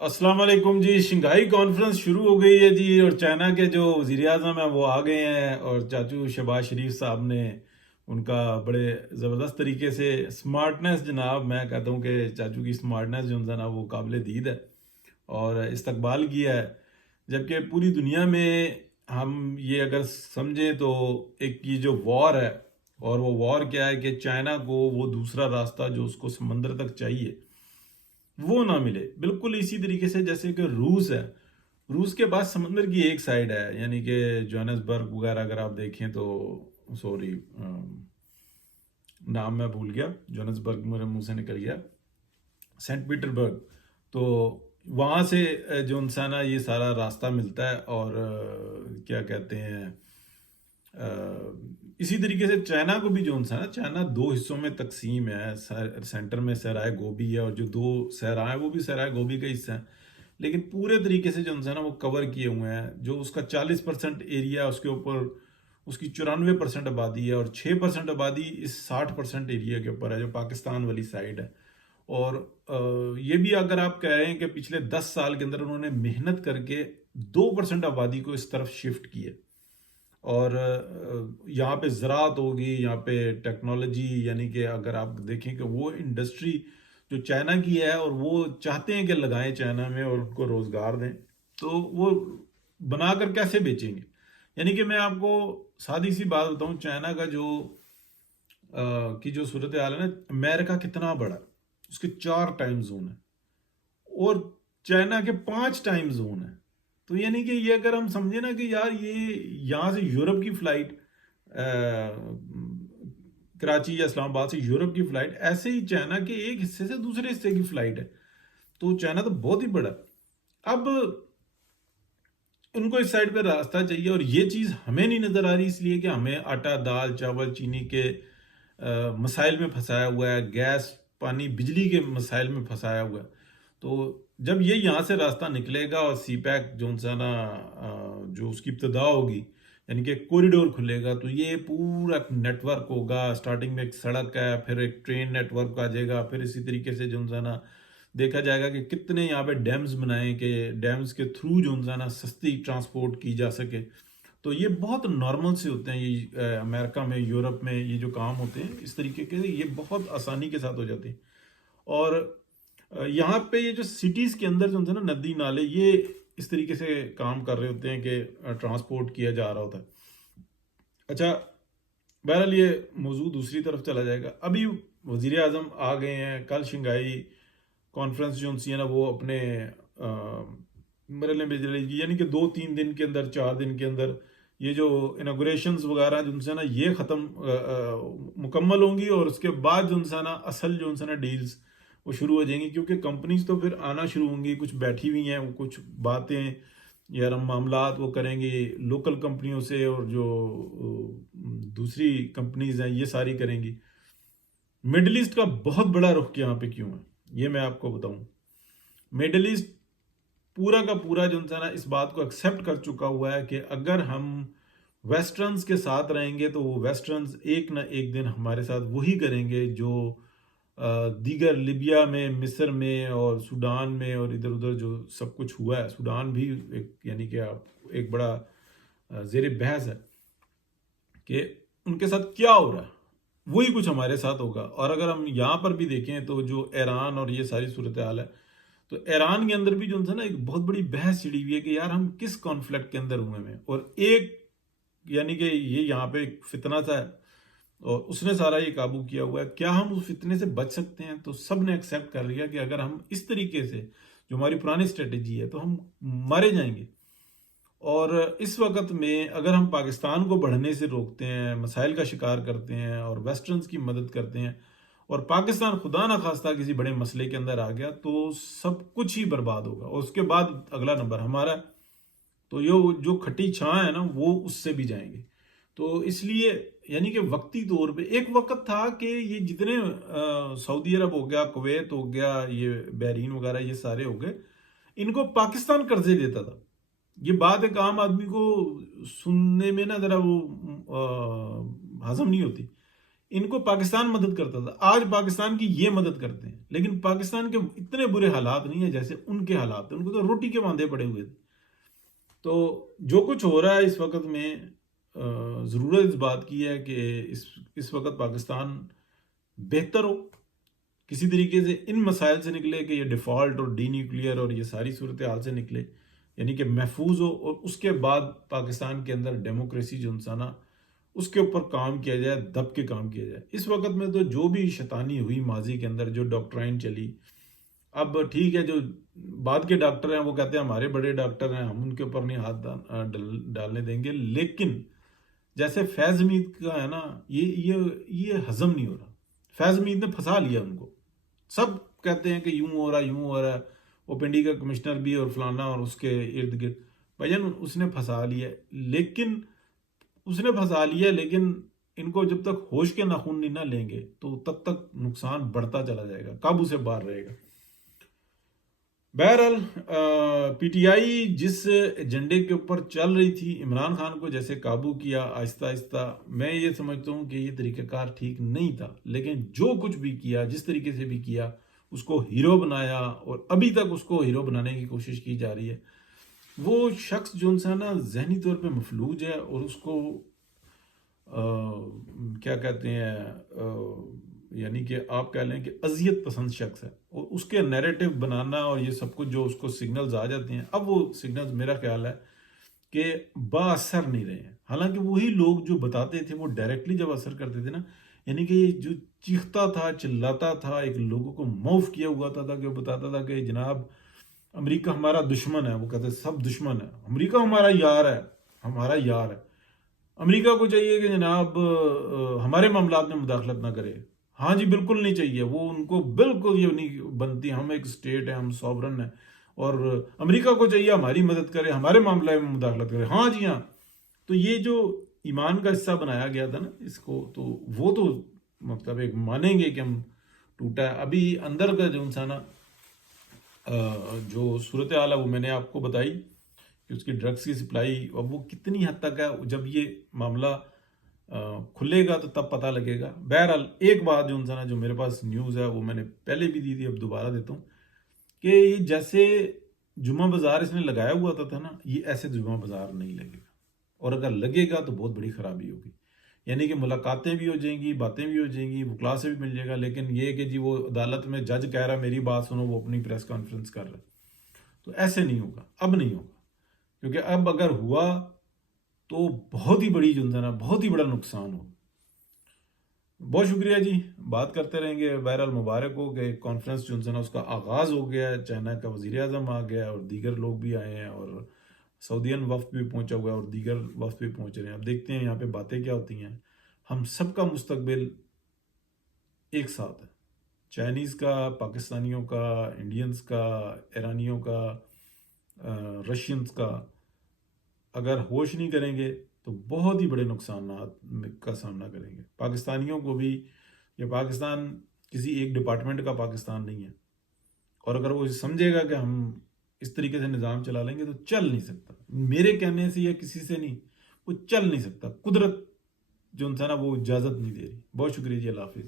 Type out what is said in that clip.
अस्सलाम वालेकुम जी। Shanghai conference शुरू हो गई है जी, और चाइना के जो वज़ीर आज़म हैं वो आ गए हैं, और चाचू शहबाज शरीफ साहब ने उनका बड़े ज़बरदस्त तरीके से स्मार्टनेस, जनाब मैं कहता हूँ कि चाचू की स्मार्टनेस जो है ना वो काबिल दीद है और इस्तकबाल किया है। जबकि पूरी दुनिया में हम ये अगर समझें तो एक ये जो वॉर है, और वो वॉर क्या है कि चाइना को वो दूसरा रास्ता जो उसको समंदर तक चाहिए वो ना मिले। बिल्कुल इसी तरीके से जैसे कि रूस है, रूस के पास समंदर की एक साइड है, यानी कि जोहानिसबर्ग वगैरह अगर आप देखें तो, सॉरी नाम मैं भूल गया, जोहानिसबर्ग मेरे मुंह से निकल गया, सेंट पीटरबर्ग। तो वहाँ से जो इंसान है ये सारा रास्ता मिलता है, और क्या कहते हैं, इसी तरीके से चाइना को भी जो है ना, चाइना दो हिस्सों में तकसीम है। सेंटर में सहराए गोभी है, और जो दो सहरा है वो भी सहराए गोभी का हिस्सा है, लेकिन पूरे तरीके से जो है ना वो कवर किए हुए हैं। जो उसका 40% एरिया, उसके ऊपर उसकी 94% आबादी है, और 6% आबादी इस 60% एरिया के ऊपर है जो पाकिस्तान वाली साइड है। और ये भी अगर आप कह रहे हैं कि पिछले 10 साल के अंदर उन्होंने मेहनत करके 2% आबादी को इस तरफ शिफ्ट किया, और यहाँ पे ज़राअत होगी, यहाँ पे टेक्नोलॉजी, यानी कि अगर आप देखें कि वो इंडस्ट्री जो चाइना की है और वो चाहते हैं कि लगाएं चाइना में और उनको रोज़गार दें, तो वो बनाकर कैसे बेचेंगे। यानी कि मैं आपको सादी सी बात बताऊं, चाइना का जो की जो सूरत हाल है ना, अमेरिका कितना बड़ा है, उसके 4 टाइम जोन है, और चाइना के 5 टाइम जोन है। तो यानी कि ये अगर हम समझे ना कि यार ये यहाँ से यूरोप की फ्लाइट, कराची या इस्लामाबाद से यूरोप की फ्लाइट, ऐसे ही चाइना के एक हिस्से से दूसरे हिस्से की फ्लाइट है। तो चाइना तो बहुत ही बड़ा है। अब उनको इस साइड पे रास्ता चाहिए, और ये चीज़ हमें नहीं नज़र आ रही, इसलिए कि हमें आटा दाल चावल चीनी के मसाइल में फंसाया हुआ है, गैस पानी बिजली के मसाइल में फंसाया हुआ है। तो जब ये यहाँ से रास्ता निकलेगा और सी पैक जो सा ना जो उसकी इब्तदा होगी, यानी कि कॉरिडोर खुलेगा, तो ये पूरा नेटवर्क होगा। स्टार्टिंग में एक सड़क है, फिर एक ट्रेन नेटवर्क आ जाएगा, फिर इसी तरीके से जो सा ना देखा जाएगा कि कितने यहाँ पे डैम्स बनाए कि डैम्स के थ्रू जो है ना सस्ती ट्रांसपोर्ट की जा सके। तो ये बहुत नॉर्मल से होते हैं, ये अमेरिका में यूरोप में ये जो काम होते हैं इस तरीके के, ये बहुत आसानी के साथ हो जाते हैं। और यहाँ पे ये जो सिटीज़ के अंदर जो होते हैं ना नदी नाले, ये इस तरीके से काम कर रहे होते हैं कि ट्रांसपोर्ट किया जा रहा होता है। अच्छा, बहरहाल ये मौजू दूसरी तरफ चला जाएगा। अभी वज़ीर आज़म आ गए हैं, कल शंघाई कॉन्फ्रेंस जो सी है ना वो अपने मरल में भेज लेगी, यानी कि 2-3 दिन के अंदर, 4 दिन के अंदर ये जो इनाग्रेशंस वगैरह जो उनसे ना ये ख़त्म मुकम्मल होंगी, और उसके बाद जो उनसे ना असल जो उनसे ना डील्स वो शुरू हो जाएंगी, क्योंकि कंपनीज तो फिर आना शुरू होंगी, कुछ बैठी हुई हैं, वो कुछ बातें या मामलात वो करेंगे लोकल कंपनियों से, और जो दूसरी कंपनीज हैं ये सारी करेंगी। मिडल ईस्ट का बहुत बड़ा रुख यहाँ पे क्यों है ये मैं आपको बताऊं। मिडल ईस्ट पूरा का पूरा जो है ना इस बात को एक्सेप्ट कर चुका हुआ है कि अगर हम वेस्टर्न्स के साथ रहेंगे तो वो वेस्टर्न्स एक ना एक दिन हमारे साथ वही करेंगे जो दीगर लिबिया में, मिस्र में और सूडान में और इधर उधर जो सब कुछ हुआ है। सूडान भी एक, यानी कि आप एक बड़ा जेर बहस है कि उनके साथ क्या हो रहा है, वही कुछ हमारे साथ होगा। और अगर हम यहाँ पर भी देखें तो जो ईरान और ये सारी सूरत हाल है, तो ईरान के अंदर भी जो है ना एक बहुत बड़ी बहस छिड़ी हुई है कि यार हम किस कॉन्फ्लिक्ट के अंदर हुए हैं, और एक यानी कि ये यहाँ पे एक फितना सा है और उसने सारा ये काबू किया हुआ है। क्या हम उस फितने से बच सकते हैं? तो सब ने एक्सेप्ट कर लिया कि अगर हम इस तरीके से, जो हमारी पुरानी स्ट्रेटेजी है, तो हम मारे जाएंगे। और इस वक्त में अगर हम पाकिस्तान को बढ़ने से रोकते हैं, मसाइल का शिकार करते हैं और वेस्टर्न्स की मदद करते हैं, और पाकिस्तान खुदा ना खास्ता किसी बड़े मसले के अंदर आ गया, तो सब कुछ ही बर्बाद होगा, और उसके बाद अगला नंबर हमारा है। तो ये जो खट्टी छां है ना वो उससे भी जाएंगे। तो इसलिए यानी कि वक्ती तौर पे एक वक्त था कि ये जितने सऊदी अरब हो गया, कुवैत हो गया, ये बहरीन वगैरह ये सारे हो गए, इनको पाकिस्तान कर्जे देता था। ये बात एक आम आदमी को सुनने में ना जरा वो हजम नहीं होती ان کو پاکستان مدد کرتا تھا، آج پاکستان کی یہ مدد کرتے ہیں، لیکن پاکستان کے اتنے برے حالات نہیں ہیں جیسے ان کے حالات تھے، ان کو تو روٹی کے باندھے پڑے ہوئے تھے۔ تو جو کچھ ہو رہا ہے اس وقت میں، ضرورت اس بات کی ہے کہ اس وقت پاکستان بہتر ہو، کسی طریقے سے ان مسائل سے نکلے کہ یہ ڈیفالٹ اور ڈی نیوکلیئر اور یہ ساری صورتحال سے نکلے، یعنی کہ محفوظ ہو، اور اس کے بعد پاکستان کے اندر ڈیموکریسی جو انسانہ اس کے اوپر کام کیا جائے، دب کے کام کیا جائے۔ اس وقت میں تو جو بھی شیطانی ہوئی ماضی کے اندر، جو ڈاکٹرائن چلی، اب ٹھیک ہے جو بعد کے ڈاکٹر ہیں وہ کہتے ہیں ہمارے بڑے ڈاکٹر ہیں، ہم ان کے اوپر نہیں ہاتھ ڈالنے دیں گے، لیکن جیسے فیض حمید کا ہے نا، یہ ہضم نہیں ہو رہا۔ فیض حمید نے پھنسا لیا ان کو، سب کہتے ہیں کہ یوں ہو رہا ہے، وہ پنڈی کا کمشنر بھی اور فلانا اور اس کے ارد گرد، بھائی جان اس نے پھنسا لیا، لیکن ان کو جب تک ہوش کے ناخن نہیں نہ لیں گے تو تب تک نقصان بڑھتا چلا جائے گا، قابو سے باہر رہے گا۔ بہرحال پی ٹی آئی جس ایجنڈے کے اوپر چل رہی تھی، عمران خان کو جیسے قابو کیا آہستہ آہستہ، میں یہ سمجھتا ہوں کہ یہ طریقہ کار ٹھیک نہیں تھا، لیکن جو کچھ بھی کیا، جس طریقے سے بھی کیا، اس کو ہیرو بنایا، اور ابھی تک اس کو ہیرو بنانے کی کوشش کی جا رہی ہے۔ وہ شخص جو انسان ذہنی طور پہ مفلوج ہے، اور اس کو کیا کہتے ہیں، یعنی کہ آپ کہہ لیں کہ اذیت پسند شخص ہے، اور اس کے نیریٹو بنانا اور یہ سب کچھ جو اس کو سگنلز آ جاتے ہیں، اب وہ سگنلز میرا خیال ہے کہ با اثر نہیں رہے ہیں، حالانکہ وہی لوگ جو بتاتے تھے وہ ڈائریکٹلی جب اثر کرتے تھے نا، یعنی کہ یہ جو چیختا تھا، چلاتا تھا، ایک لوگوں کو موف کیا ہوا تھا کہ وہ بتاتا تھا کہ جناب امریکہ ہمارا دشمن ہے، وہ کہتے سب دشمن ہے، امریکہ ہمارا یار ہے، امریکہ کو چاہیے کہ جناب ہمارے معاملات میں مداخلت نہ کرے۔ ہاں جی، بالکل نہیں چاہیے، وہ ان کو بالکل یہ نہیں بنتی، ہم ایک اسٹیٹ ہیں، ہم سوورن ہیں، اور امریکہ کو چاہیے ہماری مدد کرے، ہمارے معاملے میں مداخلت کرے، ہاں جی ہاں۔ تو یہ جو ایمان کا حصہ بنایا گیا تھا نا اس کو، تو وہ تو مطلب ایک مانیں گے کہ ہم ٹوٹا ہے۔ ابھی اندر کا جو انسانہ جو صورتحال ہے وہ میں نے آپ کو بتائی کہ اس کی ڈرگس کی سپلائی اب وہ کتنی حد تک ہے، جب یہ معاملہ کھلے گا تو تب پتہ لگے گا۔ بہرحال ایک بات جو انسان جو میرے پاس نیوز ہے وہ میں نے پہلے بھی دی تھی، اب دوبارہ دیتا ہوں کہ یہ جیسے جمعہ بازار اس نے لگایا ہوا تھا نا، یہ ایسے جمعہ بازار نہیں لگے گا، اور اگر لگے گا تو بہت بڑی خرابی ہوگی، یعنی کہ ملاقاتیں بھی ہو جائیں گی، باتیں بھی ہو جائیں گی، وکلا سے بھی مل جائے گا، لیکن یہ کہ جی وہ عدالت میں جج کہہ رہا ہے میری بات سنو، وہ اپنی پریس کانفرنس کر رہا ہے، تو ایسے نہیں ہوگا، اب نہیں ہوگا، کیونکہ اب اگر ہوا تو بہت ہی بڑی جو ہے نا، بہت ہی بڑا نقصان ہو۔ بہت شکریہ جی، بات کرتے رہیں گے۔ بہرحال مبارک ہو کہ کانفرنس جو ہے نا اس کا آغاز ہو گیا ہے، چائنا کا وزیر اعظم آ گیا ہے، اور دیگر لوگ بھی آئے ہیں، اور سعودین وفد بھی پہنچا ہوا ہے، اور دیگر وفد بھی پہنچ رہے ہیں۔ اب دیکھتے ہیں یہاں پہ باتیں کیا ہوتی ہیں۔ ہم سب کا مستقبل ایک ساتھ ہے، چائنیز کا، پاکستانیوں کا، انڈینز کا، ایرانیوں کا، رشینز کا۔ اگر ہوش نہیں کریں گے تو بہت ہی بڑے نقصانات کا سامنا کریں گے۔ پاکستانیوں کو بھی، یہ پاکستان کسی ایک ڈپارٹمنٹ کا پاکستان نہیں ہے، اور اگر وہ سمجھے گا کہ ہم اس طریقے سے نظام چلا لیں گے تو چل نہیں سکتا، میرے کہنے سے یا کسی سے نہیں، وہ چل نہیں سکتا، قدرت جو انسان ہے وہ اجازت نہیں دے رہی۔ بہت شکریہ جی، اللہ حافظ۔